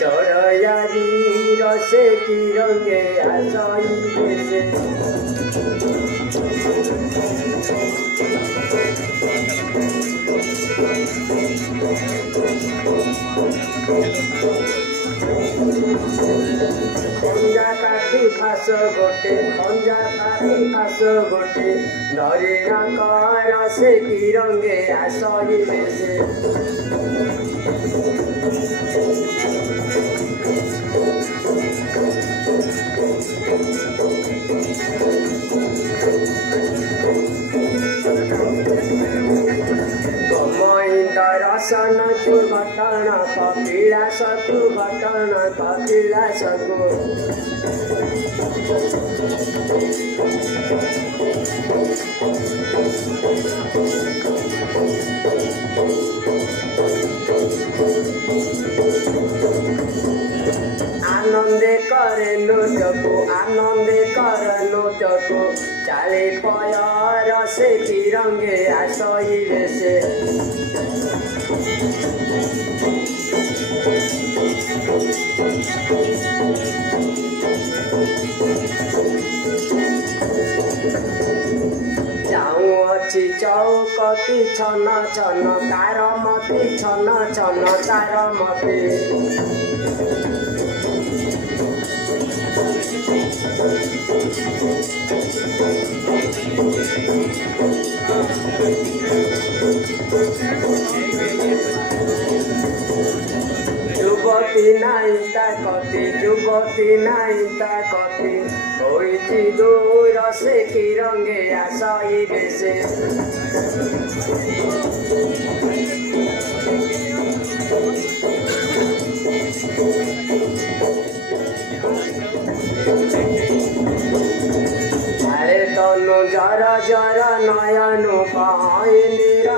चढ़यारी रसे की रंगे आसाई से खंजा काठी फास गोटे नरिया कर से की रंगे आसाई से रसन तु घटना कपिलास तु घटना कपिलास को आनंदे करे नोचको चाले पयर से की रंगे आसई से जाऊँची चौकती छन छन तारमती छन छन तारमती युवती नाइता कति होइछि दूर से की रंगे आसई बेसे तनु जर जर नयनु पाइनिर